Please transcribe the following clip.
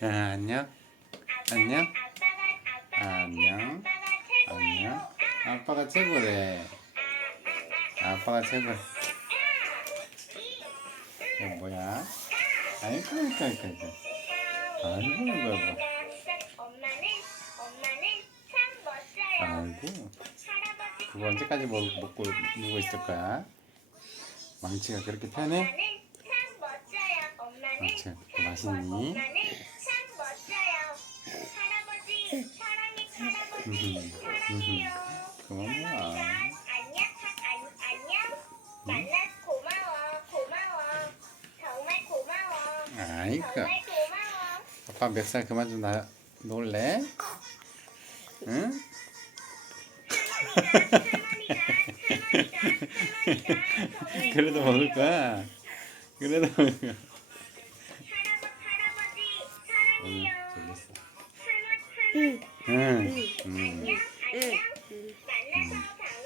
아, 안녕. 안녕. 안녕. 안녕. 아빠가 최고래. 아빠가 최고래. 이거 뭐야? 아이고, 아이고, 아이고. 엄마는 엄마는 참 멋져요. 아이고. 그거 언제까지 먹, 먹고 누고 있을 거야? 망치가 그렇게 편해? 망치가 그렇게 참 맛있니? 고마워. 안녕 하- 안, 안녕 만나 고마워 고마워 정말 고마워 아이고. 정말 고마워. 아빠 멱살 그만 좀 나, 놀래? 응? 그래도 먹을 거야. 그래도 먹을 거야. 응, 할아버지 사랑해요. 응, 응. 안녕 안녕